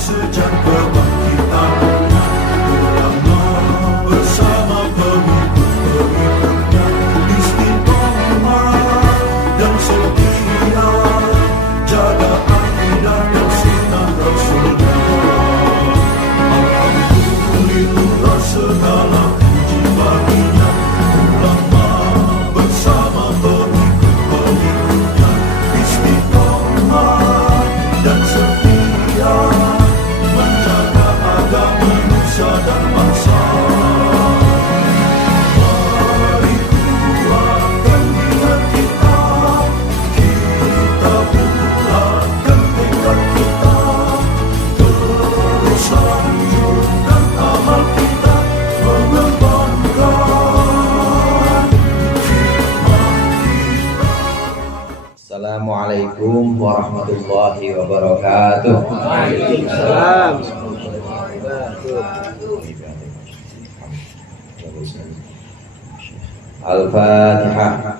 sejak kebangkitan ulama bersama pengikut-pengikutnya istiqomah dan setia jaga akidah dan sunnah Rasulullah. Alhamdulillah segala puji baginya ulama bersama pengikut-pengikutnya istiqomah dan setia menjaga agama nusa dan bangsa. Mari kuatkan niat kita, kita bulatkan tekad kita, terus lanjutkan amal kita, mengembangkan hikmah kita. Assalamualaikum warahmatullahi wabarakatuh. Waalaikumsalam. Al-Fatihah.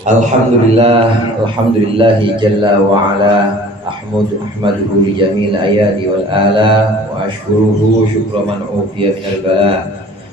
Alhamdulillahi jalla wa ala ahmaduhu li jamil ayati wal ala wa ashkuruhu syukra man ufiya minal bala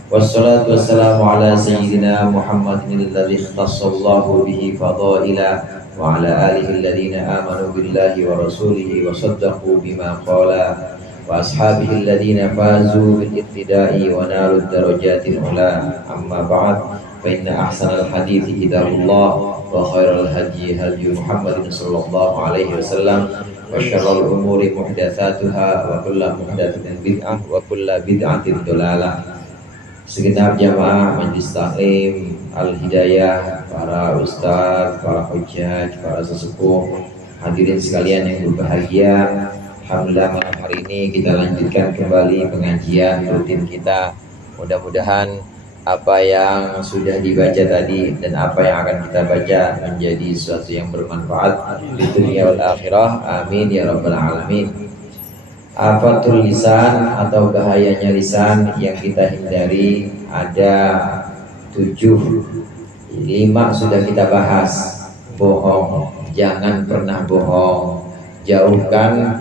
wassalatu wassalamu ala sayyidina Muhammadin alladhi ikhtassallahu bihi fadaila wa ala alihi alladhina amanu billahi wa rasulihi wa saddaqu bima qala wa ashabihi alladhina fazu bil iqtida'i wa nalu darajatil ula amma ba'd fa inna ahsanal hadithi kitabullah wa khairal hadi hadi Muhammadin sallallahu alaihi wasallam wa syarrul umuri muhdatsatuha wa kullu muhdatsatin bid'ah wa kullu bid'atin dhalalah. Segenap jamaah Majelis Taklim Al-Hidayah, para ustaz, para hujjaj, para sesepuh, hadirin sekalian yang berbahagia. Alhamdulillah malam hari ini kita lanjutkan kembali pengajian rutin kita. Mudah-mudahan apa yang sudah dibaca tadi dan apa yang akan kita baca menjadi sesuatu yang bermanfaat di dunia wal akhirah. Amin ya rabbal alamin. Afatul lisan atau bahayanya lisan yang kita hindari ada 7. 5 sudah kita bahas. Bohong, jangan pernah bohong. Jauhkan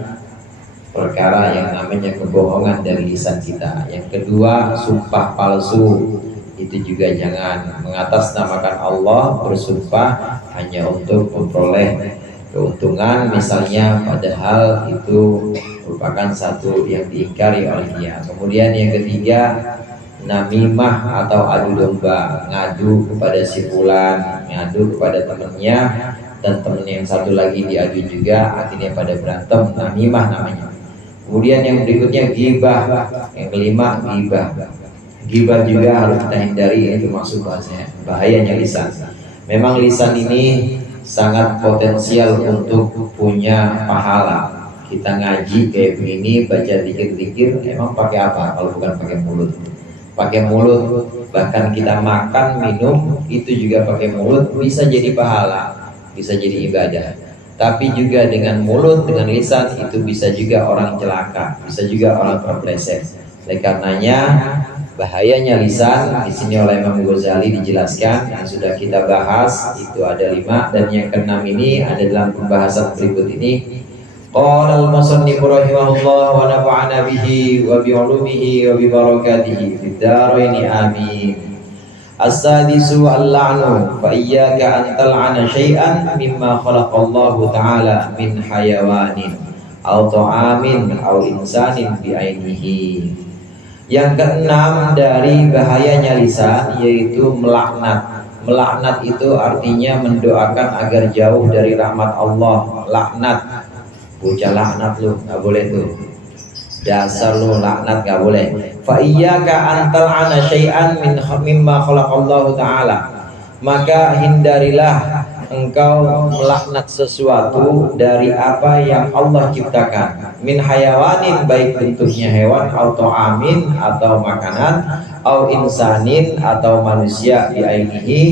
perkara yang namanya kebohongan dari lisan kita. Yang kedua, sumpah palsu. Itu juga jangan. Mengatasnamakan Allah, bersumpah hanya untuk memperoleh keuntungan misalnya, padahal itu merupakan satu yang diingkari oleh dia. Kemudian yang ketiga, namimah atau adu domba, ngadu kepada si fulan, ngadu kepada temannya, dan teman yang satu lagi diadu juga, akhirnya pada berantem, namimah namanya. Kemudian yang berikutnya ghibah, yang kelima ghibah. Ghibah juga harus kita hindari, ini termasuk bahayanya lisan. Memang lisan ini sangat potensial untuk punya pahala. Kita ngaji kayak begini, baca dikir-dikir, emang pakai apa kalau bukan pakai mulut? Pakai mulut, bahkan kita makan, minum, itu juga pakai mulut, bisa jadi pahala, bisa jadi ibadah. Tapi juga dengan mulut, dengan lisan, itu bisa juga orang celaka, bisa juga orang terpleset. Oleh karenanya, bahayanya lisan di sini oleh Imam Ghazali dijelaskan, yang sudah kita bahas itu ada 5, dan yang ke-6 ini ada dalam pembahasan berikut ini. Qala al-musannif rahimahullah wa nafa'ana bihi wa bi 'ulumihi wa bi barakatihi fid dharain amin. As-sadisu al-la'nu fa iyyaka an tal'ana syai'an mimma khalaqallahu ta'ala min hayawanin aw ta'amin aw insanin bi ainihi. Yang keenam dari bahayanya lisan yaitu melaknat. Melaknat itu artinya mendoakan agar jauh dari rahmat Allah. Laknat, bocah laknat lu, nggak boleh tuh. Dasar lu laknat, nggak boleh. Fa iyyaka an tal'ana syai'an mimma khalaqallahu ta'ala. Maka hindarilah engkau melaknat sesuatu dari apa yang Allah ciptakan. Min hayawanin, baik bentuknya hewan, atau amin atau makanan, atau insanin atau manusia, biainihi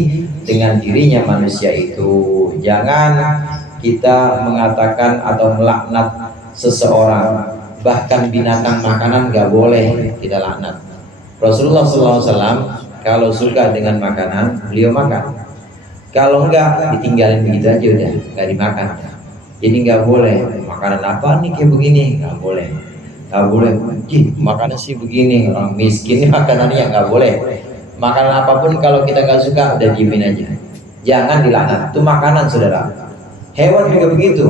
dengan dirinya manusia itu. Jangan kita mengatakan atau melaknat seseorang bahkan binatang makanan nggak boleh kita laknat. Rasulullah SAW kalau suka dengan makanan beliau makan, kalau enggak ditinggalin begitu aja udah nggak dimakan. Jadi nggak boleh makanan apa nih kayak begini, nggak boleh. Nggak boleh, makanan sih begini, orang miskin makanannya nggak boleh. Makanan apapun kalau kita nggak suka udah diemin aja, jangan dilaknat. Itu makanan saudara. Hewan juga begitu,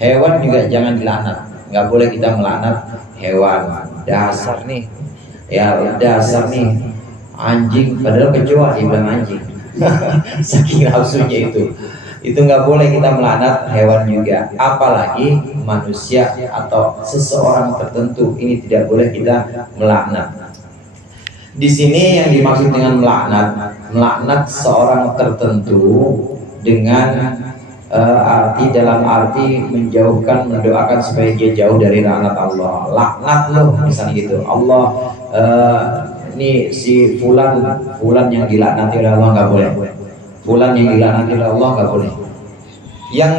hewan juga jangan dilaknat. Nggak boleh kita melaknat hewan. Dasar nih, ya dasar nih anjing, padahal kecoa dia bilang anjing. Saking nafsunya itu nggak boleh kita melaknat hewan juga, apalagi manusia atau seseorang tertentu. Ini tidak boleh kita melaknat. Di sini yang dimaksud dengan melaknat seorang tertentu dengan dalam arti menjauhkan, mendoakan supaya dia jauh dari laknat Allah. Laknat loh misalnya gitu, Allah ini si fulan yang dilaknati oleh Allah, nggak boleh. Fulan yang dilaknati oleh Allah nggak boleh. Yang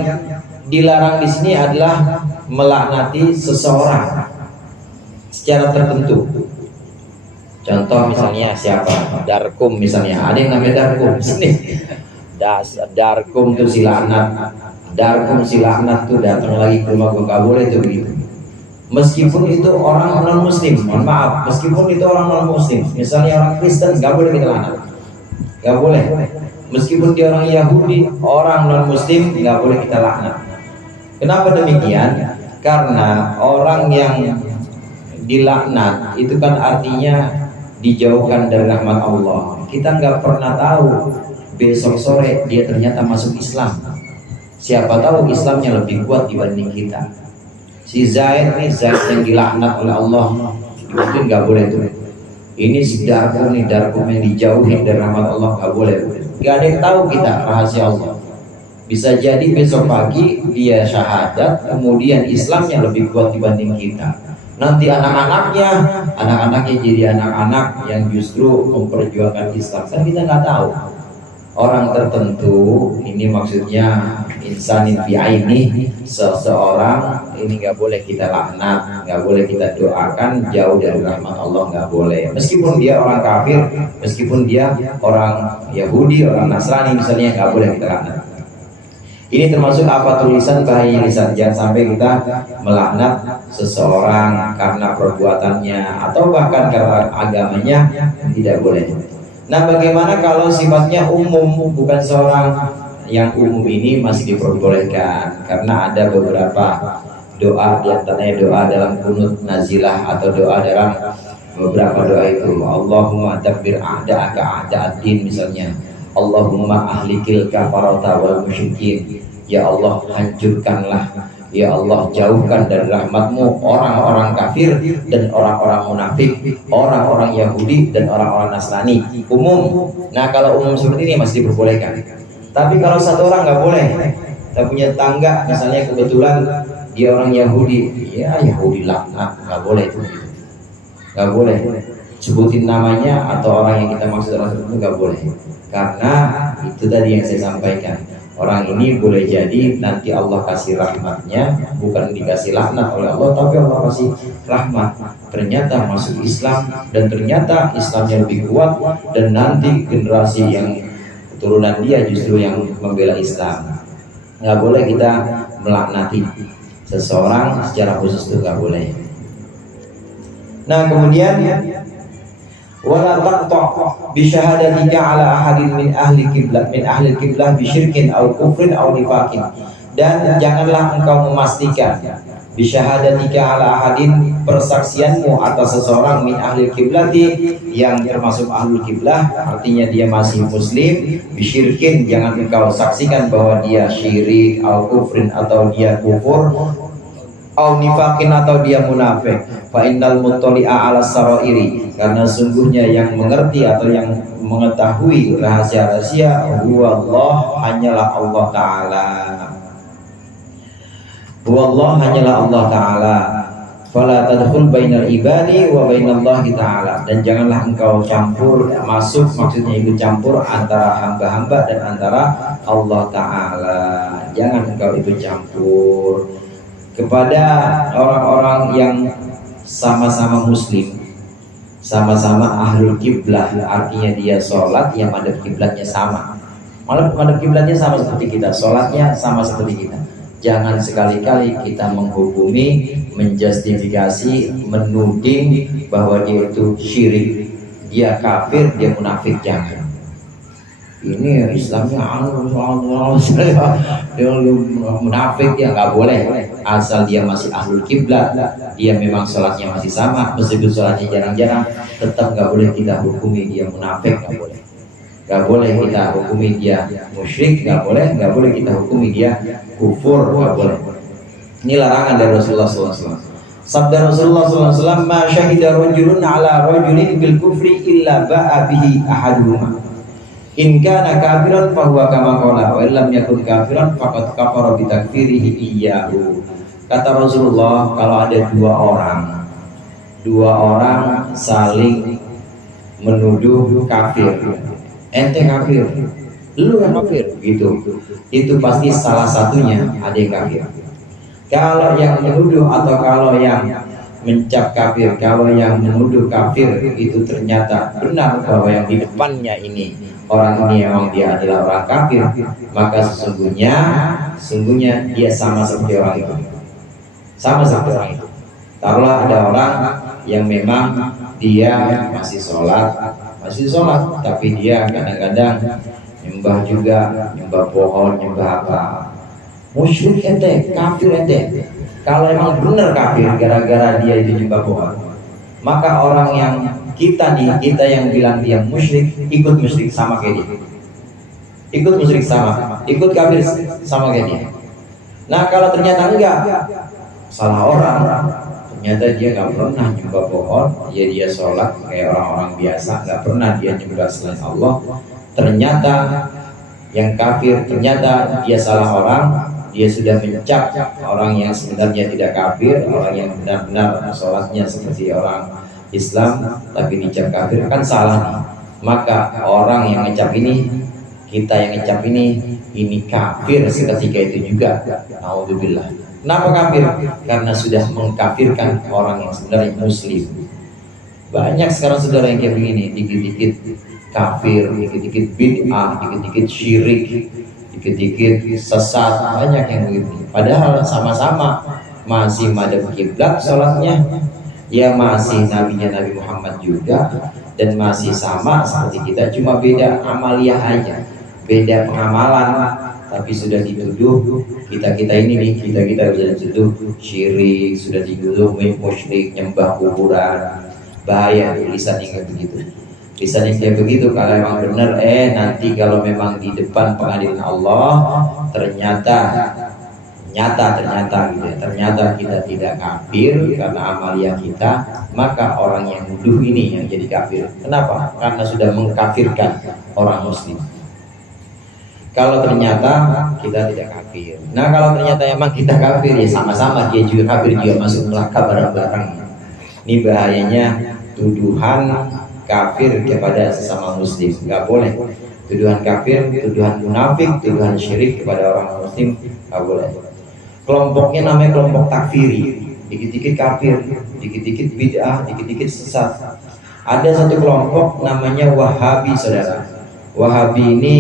dilarang di sini adalah melaknati seseorang secara tertentu. Contoh misalnya siapa? Darkum misalnya. Ada yang namanya Darkum sini. Darkum tuh si laknat. Darkum si laknat tuh datang lagi ke rumah gue, nggak boleh tuh begitu. Meskipun itu orang non muslim, mohon maaf, meskipun itu orang non muslim, misalnya orang Kristen, nggak boleh kita laknat, nggak boleh. Meskipun dia orang Yahudi, orang non muslim, nggak boleh kita laknat. Kenapa demikian? Karena orang yang dilaknat itu kan artinya dijauhkan dari rahmat Allah. Kita nggak pernah tahu besok sore dia ternyata masuk Islam. Siapa tahu Islamnya lebih kuat dibanding kita. Si Zaid nih, Zaid yang dilaknat oleh Allah, mungkin nggak boleh tuh. Ini si Darkum nih, Darkum yang dijauhin dari rahmat Allah, nggak boleh. Nggak ada yang tahu kita rahasia Allah. Bisa jadi besok pagi dia syahadat, kemudian Islamnya lebih kuat dibanding kita. Nanti anak-anaknya jadi anak-anak yang justru memperjuangkan Islam. Kan kita nggak tahu. Orang tertentu, ini maksudnya insanin bi'aini, seseorang ini nggak boleh kita laknat, nggak boleh kita doakan jauh dari rahmat Allah, nggak boleh. Meskipun dia orang kafir, meskipun dia orang Yahudi, orang Nasrani misalnya, nggak boleh kita laknat. Ini termasuk apa tulisan bahaya lisan. Jangan sampai kita melaknat seseorang karena perbuatannya atau bahkan karena agamanya, tidak boleh. Nah, bagaimana kalau sifatnya umum, bukan seorang yang umum? Ini masih diperbolehkan karena ada beberapa doa, di antaranya doa dalam kunut nazilah atau doa dalam beberapa doa itu. Allahumma dabbir a'da'aka a'da'ad-din misalnya. Allahumma ahlikil kafarata wal musyrikin. Ya Allah, hancurkanlah, ya Allah, jauhkan dari rahmatmu orang-orang kafir dan orang-orang munafik, orang-orang Yahudi dan orang-orang Nasrani. Umum. Nah, kalau umum seperti ini masih diperbolehkan. Tapi kalau satu orang nggak boleh. Kita punya tangga misalnya kebetulan dia orang Yahudi, ya Yahudi laknat, nggak boleh itu. Nggak boleh. Sebutin namanya atau orang yang kita maksud orang itu nggak boleh. Karena itu tadi yang saya sampaikan. Orang ini boleh jadi nanti Allah kasih rahmatnya, bukan dikasih laknat oleh Allah, tapi Allah kasih rahmat. Ternyata masuk Islam dan ternyata Islamnya lebih kuat, dan nanti generasi yang keturunan dia justru yang membela Islam. Nggak boleh kita melaknati seseorang secara khusus, itu nggak boleh. Nah, kemudian wala taqta bi syahadatika ala ahadin min ahli qiblah bi syirkin aw kufrin aw nifaqin. Dan janganlah engkau memastikan bi syahadatika ala ahadin, persaksianmu atas seseorang min ahli qiblati, yang termasuk ahlul qiblah, artinya dia masih muslim, bi syirkin, jangan engkau saksikan bahwa dia syirik, aw kufrin atau dia kufur, au nifaqin atau dia munafik. Fa innal muttali'a 'ala sarairi, karena sungguhnya yang mengerti atau yang mengetahui rahasia-rahasia huwa Allah, hanyalah Allah Ta'ala. Huwa Allah, hanyalah Allah Ta'ala. Fala tadkhul bainal ibadi wa bainallahi ta'ala, dan janganlah engkau campur masuk, maksudnya ikut campur antara hamba-hamba dan antara Allah Ta'ala. Jangan engkau ikut campur kepada orang-orang yang sama-sama muslim, sama-sama ahlul kiblah, artinya dia sholat yang madhab kiblatnya sama. Malah madhab kiblatnya sama seperti kita, sholatnya sama seperti kita. Jangan sekali-kali kita menghukumi, menjustifikasi, menuding bahwa dia itu syirik, dia kafir, dia munafik. Jangan. Ini Islamnya dia munafik, ya nggak boleh. Asal dia masih ahlul kiblat, dia memang sholatnya masih sama, meskipun sholatnya jarang-jarang, tetap nggak boleh kita hukumi dia munafik, nggak boleh. Nggak boleh kita hukumi dia musyrik, nggak boleh kita hukumi dia kufur, nggak boleh. Ini larangan dari Rasulullah SAW. Sabda Rasulullah SAW, "Ma syahida rajulun ala rajulin bil kufri illa ba'a bihi ahaduhuma. In kana kafiran fahuwa kama qala wa illam yakun kafiran faqad kafara bi takfirihi iyyahu." Kata Rasulullah, kalau ada dua orang saling menuduh kafir, ente kafir, lu yang kafir, gitu, itu pasti salah satunya ada yang kafir. Kalau yang menuduh atau kalau yang mencap kafir, kalau yang menuduh kafir itu ternyata benar bahwa yang di depannya ini, orang ini memang dia adalah orang kafir, maka sesungguhnya dia sama seperti orang itu. Sama seperti orang itu. Taruhlah ada orang yang memang dia masih sholat, tapi dia kadang-kadang nyembah juga, nyembah pohon, nyembah apa. Musyrik ente, kafir ente. Kalau emang benar kafir gara-gara dia itu nyembah pohon, maka orang yang kita yang bilang dia musyrik, ikut musyrik sama kayak dia. Ikut musyrik sama, ikut kafir sama kayak dia. Nah kalau ternyata enggak, salah orang, ternyata dia nggak pernah nyembah pohon, dia sholat kayak orang-orang biasa, nggak pernah dia nyembah selain Allah. Ternyata yang kafir, ternyata dia salah orang, dia sudah mencap orang yang sebenarnya tidak kafir, orang yang benar-benar sholatnya seperti orang Islam, tapi dicap kafir, kan salah nih. Maka orang yang ngecap ini, kita yang ngecap ini kafir seketika itu juga. Alhamdulillah. Kenapa kafir? Karena sudah mengkafirkan orang yang sebenarnya muslim. Banyak sekarang saudara yang kayak begini, dikit-dikit kafir, dikit-dikit bid'ah, dikit-dikit syirik, dikit-dikit sesat, banyak yang begitu. Padahal sama-sama masih madhab kiblat sholatnya, ya masih nabinya Nabi Muhammad juga, dan masih sama seperti kita, cuma beda amaliyah aja, beda pengamalan. Tapi sudah dituduh kita ini nih, kita sudah dituduh syirik, sudah dituduh musyrik, nyembah kuburan. Bahaya lisan yang kayak begitu. Lisan yang kayak begitu kalau memang benar, nanti kalau memang di depan pengadilan Allah ternyata kita tidak kafir karena amalia kita, maka orang yang nuduh ini yang jadi kafir. Kenapa? Karena sudah mengkafirkan orang muslim. Kalau ternyata kita tidak kafir, nah kalau ternyata emang kita kafir, ya sama-sama dia juga kafir, juga masuk neraka bareng-bareng. Ini bahayanya tuduhan kafir kepada sesama muslim, nggak boleh. Tuduhan kafir, tuduhan munafik, tuduhan syirik kepada orang muslim nggak boleh. Kelompoknya namanya kelompok takfiri, dikit-dikit kafir, dikit-dikit bid'ah, dikit-dikit sesat. Ada satu kelompok namanya Wahabi, saudara. Wahabi ini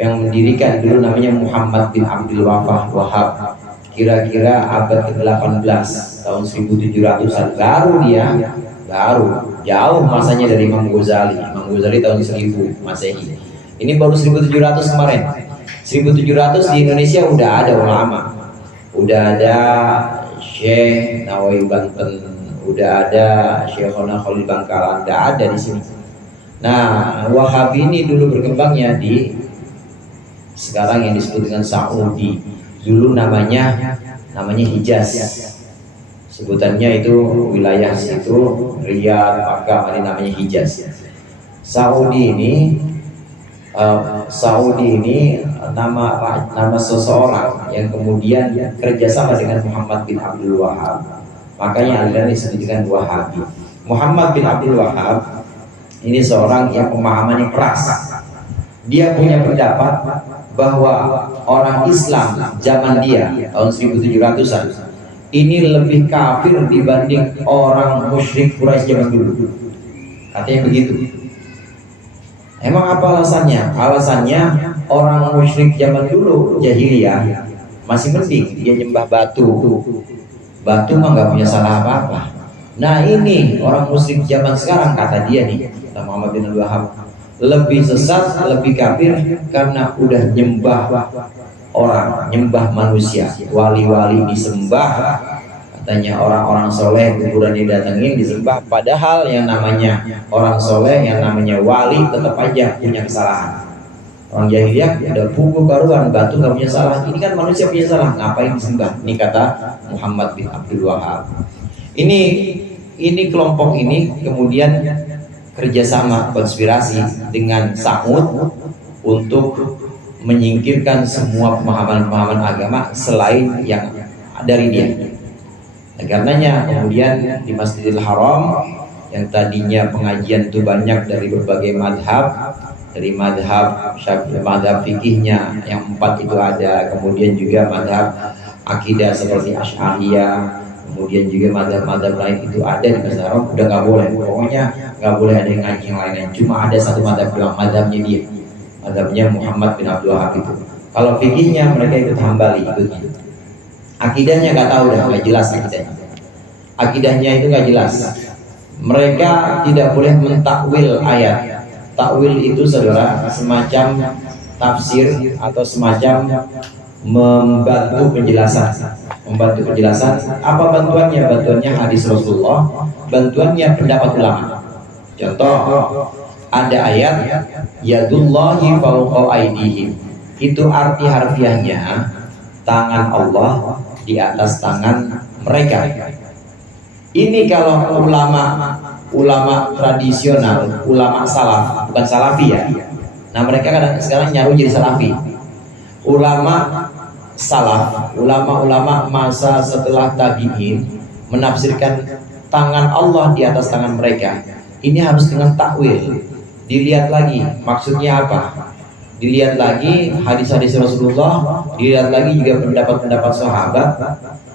yang mendirikan dulu namanya Muhammad bin Abdul Wahhab, kira-kira abad ke-18, tahun 1700-an. Baru jauh masanya dari Imam Ghazali. Imam Ghazali tahun 1000 Masehi. Ini baru 1700 kemarin. 1700 di Indonesia udah ada ulama, udah ada Syekh Nawawi Banten, udah ada Syekhona Khalil Bangkalan, udah ada di sini. Nah, Wahabi ini dulu berkembangnya di sekarang yang disebut dengan Saudi. Dulu namanya Hijaz. Sebutannya itu wilayah situ, Riyadh, Makkah, ini namanya Hijaz. Saudi ini nama seseorang yang kemudian kerjasama dengan Muhammad bin Abdul Wahhab. Makanya aliran disebut dengan Wahabi. Muhammad bin Abdul Wahhab ini seorang yang pemahamannya keras. Dia punya pendapat bahwa orang Islam zaman dia tahun 1700-an ini lebih kafir dibanding orang musyrik Quraisy zaman dulu. Katanya begitu. Emang apa alasannya? Alasannya orang musyrik zaman dulu jahiliyah masih mending dia nyembah batu. Batu mah nggak punya salah apa-apa. Nah ini orang musyrik zaman sekarang, kata dia nih, kata Muhammad bin Abdul Wahab, lebih sesat, lebih kafir karena udah nyembah orang, nyembah manusia, wali-wali disembah, katanya orang-orang soleh kuburan didatengin disembah, padahal yang namanya orang soleh, yang namanya wali tetap aja punya kesalahan. Orang jahiliyah udah pukul karuan, batu nggak punya salah, ini kan manusia punya salah, ngapain disembah? Ini kata Muhammad bin Abdul Wahab. Ini kelompok ini kemudian kerjasama konspirasi dengan Samud untuk menyingkirkan semua pemahaman-pemahaman agama selain yang dari dia. Nah, karenanya kemudian di Masjidil Haram yang tadinya pengajian itu banyak dari berbagai madhab, dari madhab Syafi'i, madhab fikihnya yang 4 itu ada, kemudian juga madhab akidah seperti Asy'ariyah, kemudian juga madhab-madhab lain itu ada di Masjidil Haram. Udah nggak boleh, pokoknya nggak boleh ada yang ngaji yang lain. Cuma ada satu madhab doang, madhabnya dia, madhabnya Muhammad bin Abdul Wahab itu. Kalau fikihnya mereka ikut Hambali, ikutnya. Akidahnya nggak tahu, dah nggak jelas akidahnya. Akidahnya itu nggak jelas. Mereka tidak boleh mentakwil ayat. Takwil itu saudara semacam tafsir atau semacam membantu penjelasan. Membantu penjelasan. Apa bantuannya? Bantuannya hadis Rasulullah, bantuannya pendapat ulama. Contoh, ada ayat yadullahi fawqa aydihim. Itu arti harfiahnya tangan Allah di atas tangan mereka. Ini kalau ulama tradisional, ulama salaf, bukan salafi ya. Nah mereka kadang sekarang nyaru jadi salafi. Ulama salaf, ulama-ulama masa setelah tabi'in menafsirkan tangan Allah di atas tangan mereka. Ini harus dengan takwil. Dilihat lagi maksudnya apa. Dilihat lagi hadis-hadis Rasulullah, dilihat lagi juga pendapat-pendapat sahabat.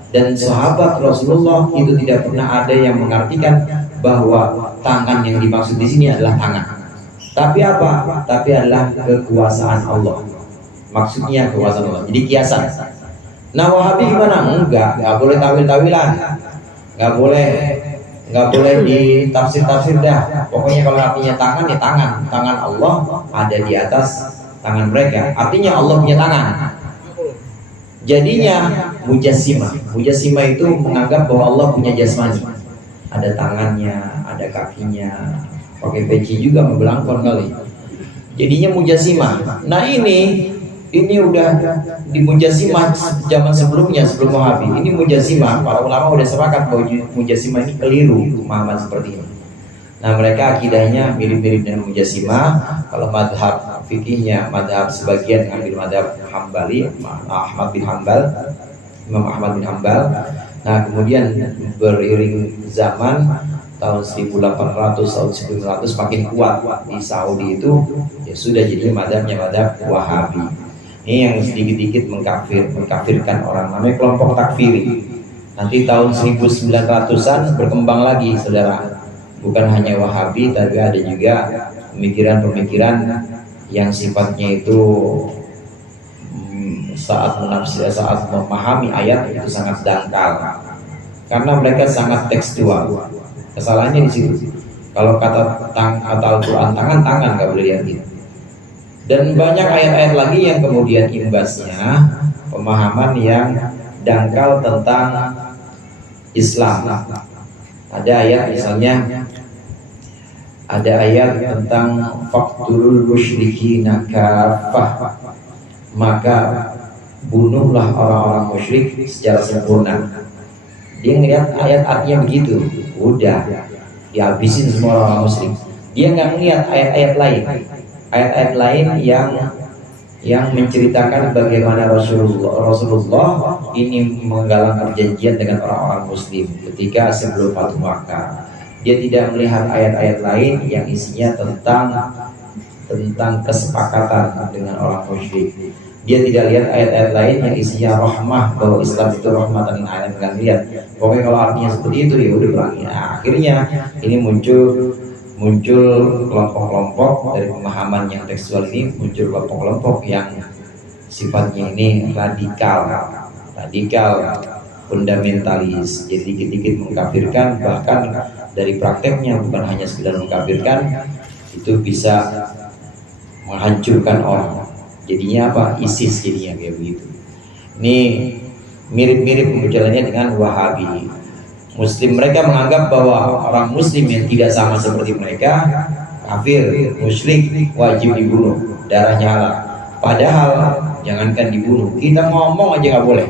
Dan sahabat Rasulullah itu tidak pernah ada yang mengartikan bahwa tangan yang dimaksud di sini adalah tangan. Tapi apa? Tapi adalah kekuasaan Allah. Maksudnya kekuasaan Allah. Jadi kiasan. Nah Wahabi gimana? Nggak boleh tawil-tawilan. Nggak boleh ditafsir-tafsir dah. Pokoknya kalau artinya tangan ya tangan. Tangan Allah ada di atas tangan mereka. Artinya Allah punya tangan. Jadinya mujassimah. Mujassimah itu menganggap bahwa Allah punya jasmani. Ada tangannya, ada kakinya, pakai peci juga membelangkon kali. Jadinya mujassimah. Nah ini udah di mujassimah zaman sebelumnya, sebelum Wahabi. Ini mujassimah, para ulama udah sepakat bahwa mujassimah ini keliru pemahaman seperti ini. Nah mereka akidahnya mirip-mirip dengan mujassimah. Kalau madhab fikihnya, madhab sebagian ngambil madhab Hambali, Ahmad bin Hambal, Imam Ahmad bin Hambal. Nah kemudian beriring zaman tahun 1800, tahun 1900 makin kuat di Saudi itu, ya sudah jadi madhabnya madhab Wahabi. Ini yang sedikit-sedikit mengkafirkan orang, namanya kelompok takfiri. Nanti tahun 1900-an berkembang lagi saudara. Bukan hanya Wahabi, tapi ada juga pemikiran-pemikiran yang sifatnya itu saat menafsir, saat memahami ayat itu sangat dangkal, karena mereka sangat tekstual. Kesalahannya di situ. Kalau kata Al-Quran tangan nggak boleh diartikan. Dan banyak ayat-ayat lagi yang kemudian imbasnya pemahaman yang dangkal tentang Islam. Ada ayat misalnya, ada ayat tentang faqtulul musyrikina kafah, maka bunuhlah orang-orang musyrik secara sempurna. Dia ngelihat ayat artinya begitu, udah dihabisin semua orang musyrik. Dia nggak ngelihat ayat-ayat lain yang menceritakan bagaimana Rasulullah ini menggalang perjanjian dengan orang-orang muslim ketika sebelum Fathu Makkah. Dia tidak melihat ayat-ayat lain yang isinya tentang kesepakatan dengan orang musyrik. Dia tidak lihat ayat-ayat lain yang isinya rahmah, bahwa Islam itu rahmatan lil alamin, kan lihat. Pokoknya kalau artinya seperti itu ya udah perangi. Nah, akhirnya ini muncul kelompok-kelompok dari pemahaman yang tekstual ini, muncul kelompok-kelompok yang sifatnya ini radikal, fundamentalis. Jadi dikit-dikit mengkafirkan, bahkan dari prakteknya bukan hanya sekedar mengkafirkan, itu bisa menghancurkan orang. Jadinya apa? ISIS jadinya kayak begitu. Ini mirip-mirip pembicaranya dengan Wahabi. Muslim, mereka menganggap bahwa orang Muslim yang tidak sama seperti mereka kafir, musyrik, wajib dibunuh, darahnya halal. Padahal jangankan dibunuh, kita ngomong aja nggak boleh.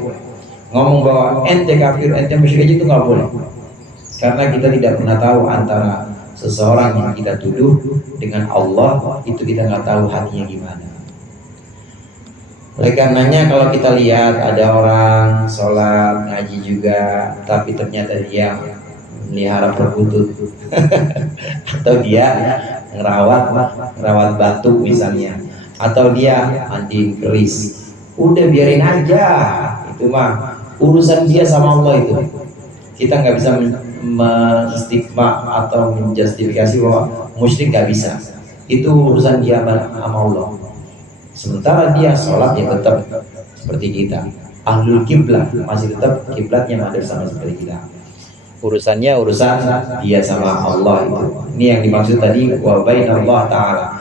Ngomong bahwa ente kafir, ente musyrik aja itu nggak boleh. Karena kita tidak pernah tahu antara seseorang yang kita tuduh dengan Allah, itu kita nggak tahu hatinya gimana. Oleh karenanya kalau kita lihat ada orang sholat, ngaji juga, tapi ternyata dia melihara perkutut atau dia ngerawat batu misalnya, atau dia mandi keris, udah biarin aja, itu mah urusan dia sama Allah. Itu kita nggak bisa menstigma atau menjustifikasi bahwa musyrik nggak bisa, itu urusan dia sama Allah. Sementara dia sholat ya tetap seperti kita, ahlul kiblat masih tetap kiblatnya ada sama seperti kita. Urusannya urusan dia sama Allah itu. Ini yang dimaksud tadi wa bainallah ta'ala.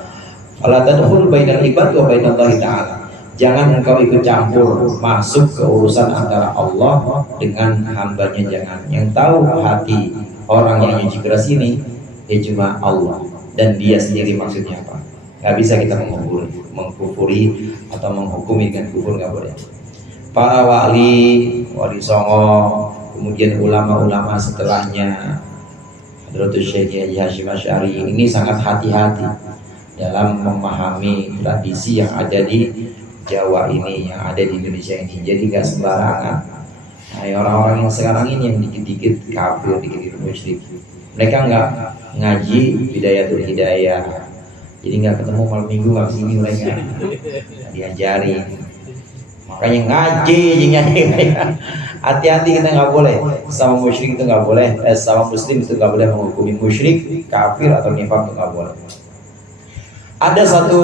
Fala tadkhul bainal ibad wa bainallahi ta'ala. Jangan engkau ikut campur masuk ke urusan antara Allah dengan hambanya, jangan. Yang tahu hati orang yang nyuci keras ini ya cuma Allah dan dia sendiri maksudnya apa. Gak bisa kita mengkufuri atau menghukumi dengan kufur, gak boleh. Para wali songo, kemudian ulama-ulama setelahnya, Hadratus Syekh Haji Hasyim Asy'ari ini sangat hati-hati dalam memahami tradisi yang ada di Jawa ini, yang ada di Indonesia ini. Jadi gak sembarangan. Nah, orang-orang yang sekarang ini yang dikit-dikit kafir, dikit-dikit musyrik, mereka nggak ngaji Bidayatul Hidayah. Jadi nggak ketemu malam minggu, nggak kesini mereka diajari. Makanya ngaji, hati-hati, kita nggak boleh sama musyrik, itu nggak boleh, sama muslim itu nggak boleh menghukumi musyrik, kafir atau nifaq, itu nggak boleh. Ada satu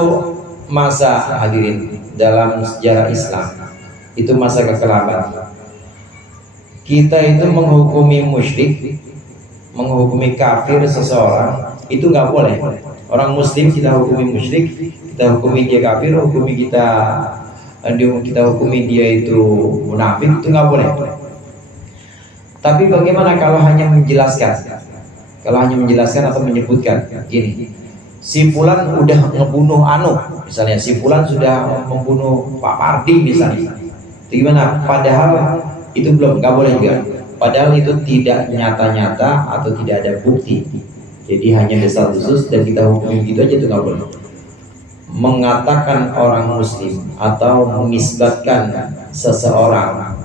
masa, hadirin, dalam sejarah Islam, itu masa kekelapan. Kita itu menghukumi musyrik, menghukumi kafir seseorang itu nggak boleh. Orang muslim kita hukumi musyrik, kita hukumi dia kafir, kita hukumi dia itu munafik, itu nggak boleh. Tapi bagaimana kalau hanya menjelaskan? Kalau hanya menjelaskan atau menyebutkan gini, si fulan udah ngebunuh misalnya si fulan sudah membunuh Pak Pardi misalnya, itu gimana? Padahal itu belum, nggak boleh juga. Padahal itu tidak nyata-nyata atau tidak ada bukti. Jadi hanya desas-desus dan kita hukum gitu aja, itu nggak boleh. Mengatakan orang muslim atau menisbatkan seseorang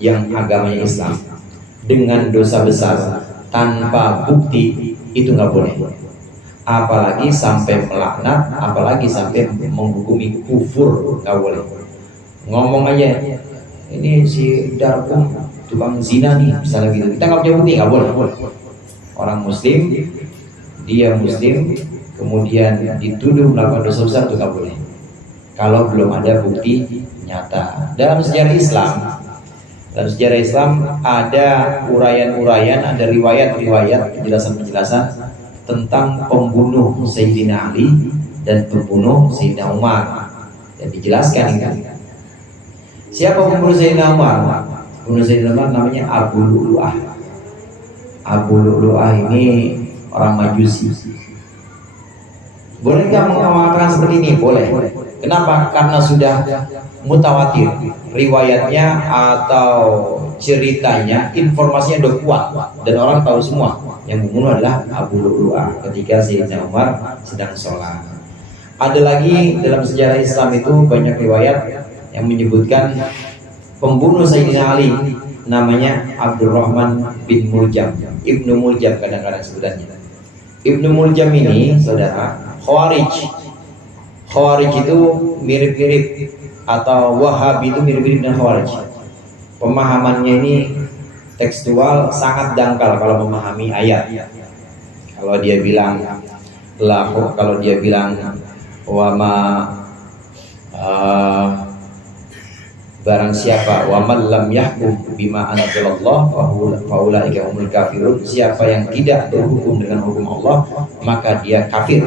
yang agamanya Islam dengan dosa besar tanpa bukti, itu nggak boleh. Apalagi sampai melaknat, apalagi sampai menghukumi kufur, nggak boleh. Ngomong aja, ini si Darkum tukang zina nih, misalnya gitu, kita nggak punya bukti, nggak boleh. Orang muslim, dia muslim, kemudian dituduh melakukan dosa besar, itu nggak boleh kalau belum ada bukti nyata. Dalam sejarah Islam ada uraian-uraian, ada riwayat-riwayat, penjelasan-penjelasan tentang pembunuh Sayyidina Ali dan pembunuh Sayyidina Umar. Dan dijelaskan ini. Siapa pembunuh Sayyidina Umar? Pembunuh Sayyidina Umar namanya Abu Lu'lu'ah. Abu Lu'lu'ah ini orang Majusi. Bolehkah mengatakan seperti ini? Boleh. Kenapa? Karena sudah mutawatir riwayatnya atau ceritanya, informasinya udah kuat dan orang tahu semua yang membunuh adalah Abu Lu'lu'ah ketika Sayyidina Umar sedang sholat. Ada lagi dalam sejarah Islam itu banyak riwayat yang menyebutkan pembunuh Sayyidina Ali namanya Abdurrahman bin Muljam, Ibnu Muljam kadang-kadang sebutannya. Ibnu Muljam ini saudara Khawarij itu mirip-mirip atau Wahabi itu mirip-mirip dengan Khawarij. Pemahamannya ini tekstual sangat dangkal kalau memahami ayat. Kalau dia bilang kalau dia bilang barang siapa wa man lam yahkum bima anzalallah fa ulaika humul kafirun, siapa yang tidak berhukum dengan hukum Allah maka dia kafir.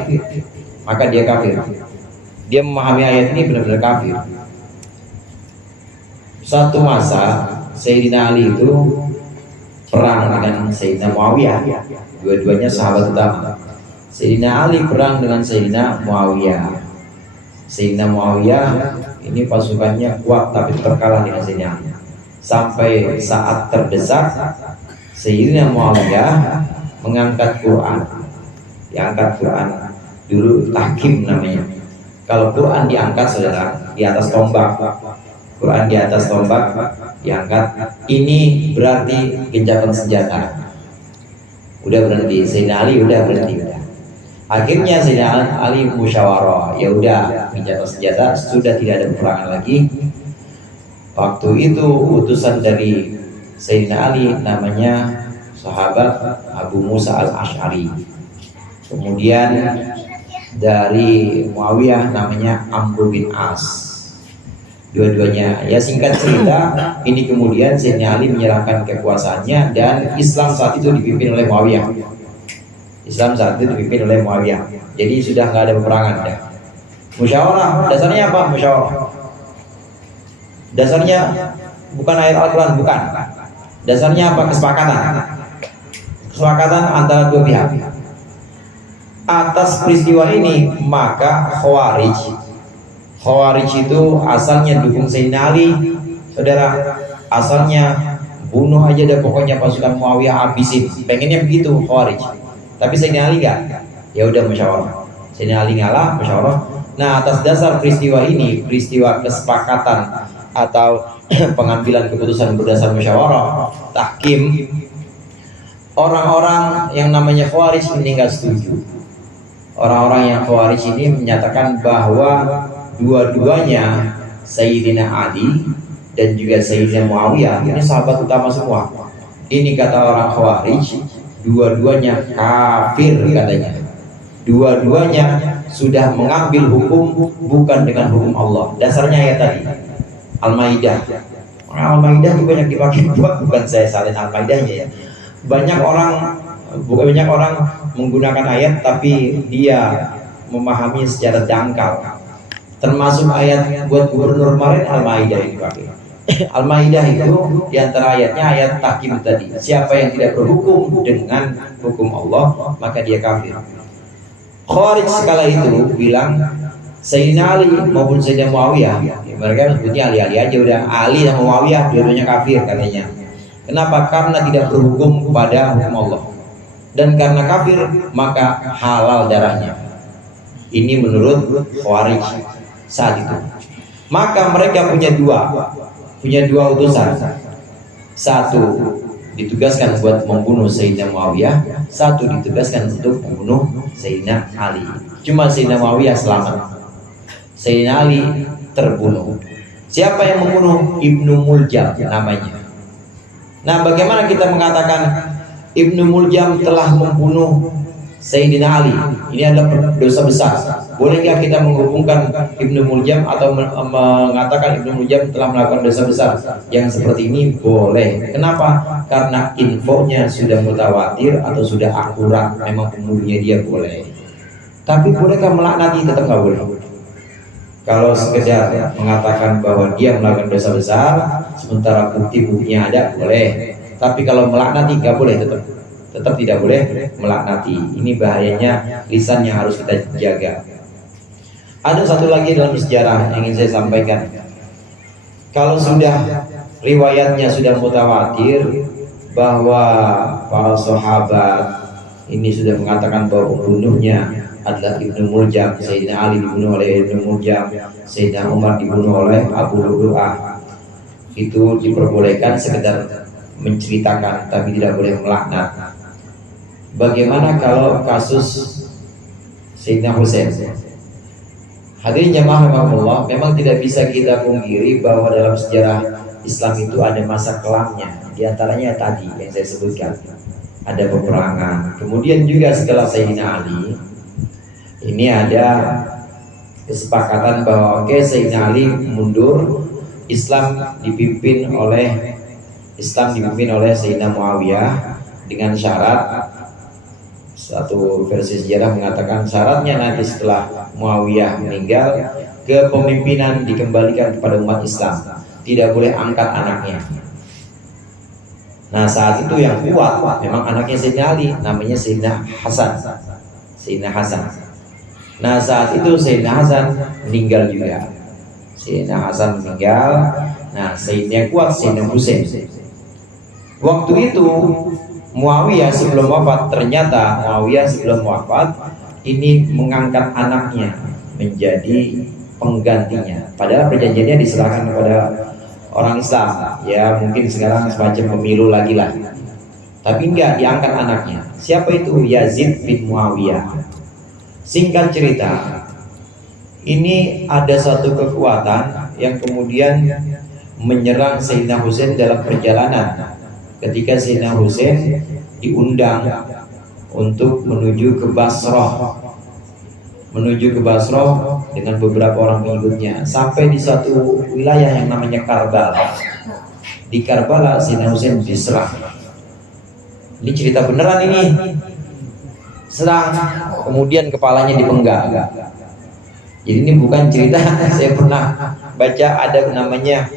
Dia memahami ayat ini benar-benar kafir. Satu masa Sayyidina Ali itu perang dengan Sayyidina Muawiyah, dua-duanya sahabat utama. Sayyidina Ali perang dengan Sayyidina Muawiyah. Sayyidina Muawiyah ini pasukannya kuat tapi terkalah dengan Sayyidina Ali. Sampai saat terdesak, Sayyidina Muawiyah mengangkat Quran. Diangkat Quran dulu tahkim namanya. Kalau Quran diangkat saudara di atas tombak, Quran di atas tombak diangkat, ini berarti gencatan senjata. Udah berhenti, Sayyidina Ali udah berhenti. Akhirnya Sayyidina Ali musyawarah, ya udah gencatan senjata, sudah tidak ada peperangan lagi. Waktu itu utusan dari Sayyidina Ali namanya sahabat Abu Musa al-Ash'ari. Kemudian dari Muawiyah namanya Amr bin As. Dua-duanya, ya singkat cerita, ini kemudian Sayyidina Ali menyerahkan kekuasaannya dan Islam saat itu dipimpin oleh Muawiyah. Jadi sudah nggak ada peperangan dah. Musyawarah, dasarnya apa? Musyawarah. Dasarnya bukan ayat Al-Quran, bukan. Dasarnya apa? Kesepakatan antara dua pihak. Atas peristiwa ini maka Khawarij itu asalnya dukung Sayyidina Ali, saudara. Asalnya bunuh aja deh pokoknya pasukan Muawiyah, habisin. Pengennya begitu Khawarij. Tapi Sayyidina Ali enggak. Ya udah musyawarah. Sayyidina Ali ngalah, musyawarah. Nah, atas dasar peristiwa ini, peristiwa kesepakatan atau pengambilan keputusan berdasar musyawarah, tahkim, orang-orang yang namanya Khawarij ini enggak setuju. Orang-orang yang Khawarij ini menyatakan bahwa dua-duanya Sayyidina Ali dan juga Sayyidina Muawiyah ini sahabat utama semua. Ini kata orang Khawarij, dua-duanya kafir katanya. Dua-duanya sudah mengambil hukum bukan dengan hukum Allah. Dasarnya ayat tadi Al-Maidah. Al-Maidah itu banyak dipakai bukan saya salin Al-Maidahnya ya. Banyak orang menggunakan ayat tapi dia memahami secara dangkal. Termasuk ayat buat gubernur kemarin Al-Maidah ini pakai. Al-Maidah itu diantara ayatnya ayat tahkim tadi. Siapa yang tidak berhukum dengan hukum Allah maka dia kafir. Khawarij sekala itu bilang Sayyidina Ali maupun Sayyidina Muawiyah, ya, mereka sebutnya Ali aja udah. Ali sama Muawiyah dua-duanya kafir katanya. Kenapa? Karena tidak berhukum kepada hukum Allah. Dan karena kafir maka halal darahnya. Ini menurut Khawarij saat itu. Maka mereka punya dua utusan. Satu ditugaskan buat membunuh Sayyidina Muawiyah, satu ditugaskan untuk membunuh Sayyidina Ali. Cuma Sayyidina Muawiyah selamat, Sayyidina Ali terbunuh. Siapa yang membunuh? Ibnu Muljam namanya. Nah, bagaimana kita mengatakan Ibnu Muljam telah membunuh Sayyidina Ali? Ini adalah dosa besar. Boleh nggak kita menghubungkan Ibnu Muljam atau mengatakan Ibnu Muljam telah melakukan dosa besar yang seperti ini? Boleh. Kenapa? Karena infonya sudah mutawatir atau sudah akurat. Memang pembunuhnya dia, boleh. Tapi bolehkah melaknati? Tetap nggak boleh. Kalau sekedar mengatakan bahwa dia melakukan dosa besar, sementara bukti-buktinya ada, boleh. Tapi kalau melaknati nggak boleh, tetap tidak boleh melaknati. Ini bahayanya lisan yang harus kita jaga. Ada satu lagi dalam sejarah yang ingin saya sampaikan. Kalau sudah riwayatnya sudah mutawatir bahwa para sahabat ini sudah mengatakan bahwa pembunuhnya adalah Ibnu Muljam, Sayyidina Ali dibunuh oleh Ibnu Muljam, Sayyidina Umar dibunuh oleh Abu Lu'lu'ah, itu diperbolehkan sekedar menceritakan tapi tidak boleh melaknat. Bagaimana kalau kasus Sayyidina Husain? Hadirin jamaah rahimakumullah, memang tidak bisa kita pungkiri bahwa dalam sejarah Islam itu ada masa kelamnya. Di antaranya tadi yang saya sebutkan, ada peperangan. Kemudian juga setelah Sayyidina Ali, ini ada kesepakatan bahwa oke, Sayyidina Ali mundur, Islam dipimpin oleh Sayyidina Muawiyah dengan syarat. Satu versi sejarah mengatakan syaratnya nanti setelah Muawiyah meninggal, kepemimpinan dikembalikan kepada umat Islam, tidak boleh angkat anaknya. Nah saat itu yang kuat memang anaknya Sayyidina Ali, namanya Sayyidina Hasan. Nah saat itu Sayyidina Hasan meninggal juga. Nah Sayyidina kuat Sayyidina Husain. Waktu itu Muawiyah sebelum wafat ini mengangkat anaknya menjadi penggantinya. Padahal perjanjiannya diserahkan kepada orang Islam. Ya mungkin sekarang semacam pemilu lagi lah. Tapi enggak, diangkat anaknya. Siapa itu? Yazid bin Muawiyah. Singkat cerita, ini ada satu kekuatan yang kemudian menyerang Sayyidina Husain dalam perjalanan. Ketika Sayyidina Husain diundang untuk menuju ke Basrah dengan beberapa orang pengikutnya, sampai di satu wilayah yang namanya Karbala. Di Karbala Sayyidina Husain diserang. Ini cerita beneran ini. Serang, kemudian kepalanya dipenggal. Jadi ini bukan cerita, saya pernah baca ada namanya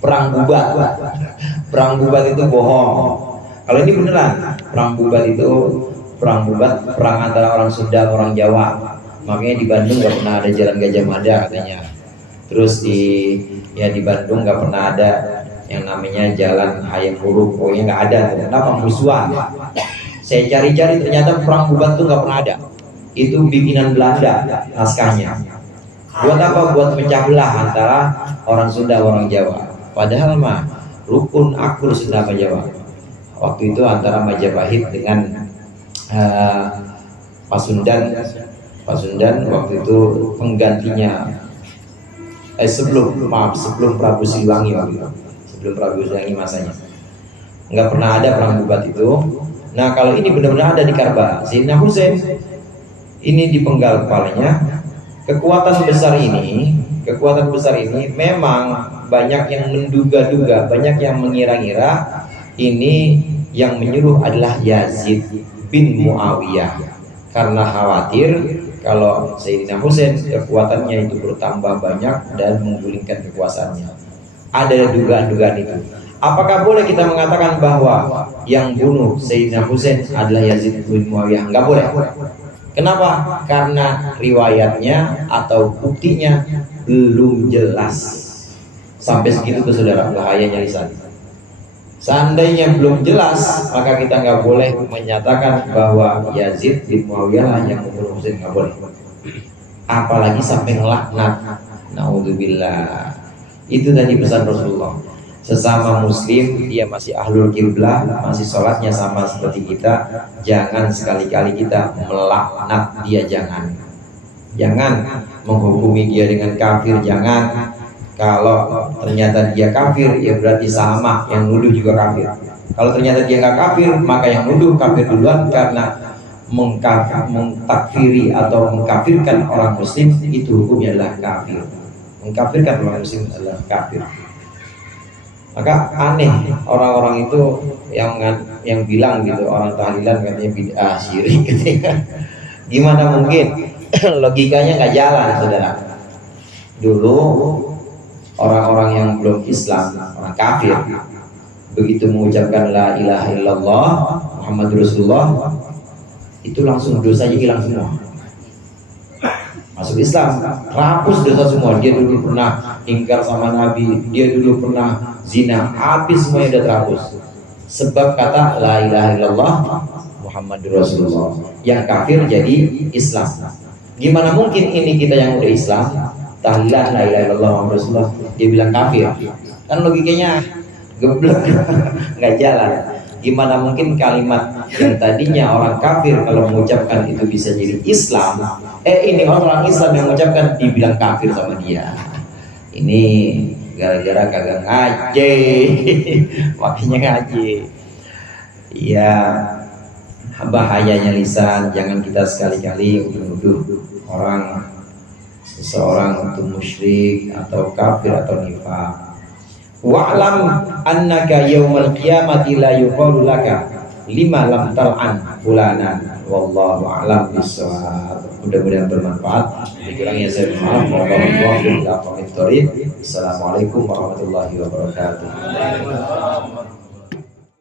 perang bubat. Perang bubat itu bohong. Kalau ini beneran, perang bubat perang antara orang Sunda, orang Jawa. Makanya di Bandung nggak pernah ada jalan Gajah Mada katanya. Terus di Bandung nggak pernah ada yang namanya jalan Hayam Huruf. Pokoknya nggak ada. Kenapa? Musuhan. Saya cari-cari ternyata perang bubat itu nggak pernah ada. Itu bikinan Belanda naskahnya. Buat apa? Buat pecah belah antara orang Sunda, orang Jawa. Padahal mah rukun akur Sunda sama Jawa. Waktu itu antara Majapahit dengan Pasundan waktu itu penggantinya sebelum Prabu Siliwangi waktu itu. Sebelum Prabu Siliwangi masanya. Nggak pernah ada perang bubat itu. Nah kalau ini benar-benar ada di Karbala. Sayyidina Husain ini dipenggal kepalanya. Kekuatan besar ini memang banyak yang menduga-duga, banyak yang mengira-ngira ini yang menyuruh adalah Yazid bin Muawiyah, karena khawatir kalau Sayyidina Husain kekuatannya itu bertambah banyak dan menggulingkan kekuasaannya. Ada dugaan-dugaan itu. Apakah boleh kita mengatakan bahwa yang bunuh Sayyidina Husain adalah Yazid bin Muawiyah? Enggak boleh. Kenapa? Karena riwayatnya atau buktinya belum jelas. Sampai segitu tuh saudara, bahayanya lisan. Seandainya belum jelas, maka kita nggak boleh menyatakan bahwa Yazid bin Muawiyah lah yang membunuh Husain, nggak boleh. Apalagi sampai ngelaknat. Naudzubillah. Itu tadi pesan Rasulullah. Sesama muslim, dia masih ahlul qiblah, masih sholatnya sama seperti kita, jangan sekali-kali kita melaknat dia, jangan menghukumi dia dengan kafir, jangan. Kalau ternyata dia kafir, ya berarti sama, yang nuduh juga kafir. Kalau ternyata dia nggak kafir, maka yang nuduh kafir duluan, karena mengtakfiri atau mengkafirkan orang muslim itu hukumnya adalah kafir. Mengkafirkan orang muslim adalah kafir. Maka aneh orang-orang itu yang bilang gitu, orang tahlilan katanya bid'ah, syirik katanya. Gimana mungkin? Logikanya nggak jalan, saudara. Dulu orang-orang yang belum Islam, orang kafir, begitu mengucapkan la ilaha illallah Muhammadur Rasulullah, itu langsung dosanya hilang semua. Masuk Islam, hapus dosa semua. Dia dulu pernah ingkar sama Nabi, dia dulu pernah zina, habis semuanya udah terhapus. Sebab kata la ilaha illallah Muhammadur Rasulullah. Yang kafir jadi Islam. Gimana mungkin ini kita yang udah Islam, tahlilan la ilaha illallah Muhammadur Rasulullah, dia bilang kafir? Kan logikanya geblek, nggak jalan. Gimana mungkin kalimat yang tadinya orang kafir kalau mengucapkan itu bisa jadi Islam, ini orang Islam yang mengucapkan dibilang kafir sama dia. Ini gara-gara kagak ngaji. Makanya ngaji. Ya, bahayanya lisan. Jangan kita sekali-kali menuduh orang, seseorang itu musyrik atau kafir atau nifaq. Wa'lam annaka yaumal qiyamati la yuqalu laka lima lam tal'an fulanan wallahu a'lam bissawab. Mudah-mudahan bermanfaat. Kurangnya saya mohon maaf. Assalamualaikum warahmatullahi wabarakatuh.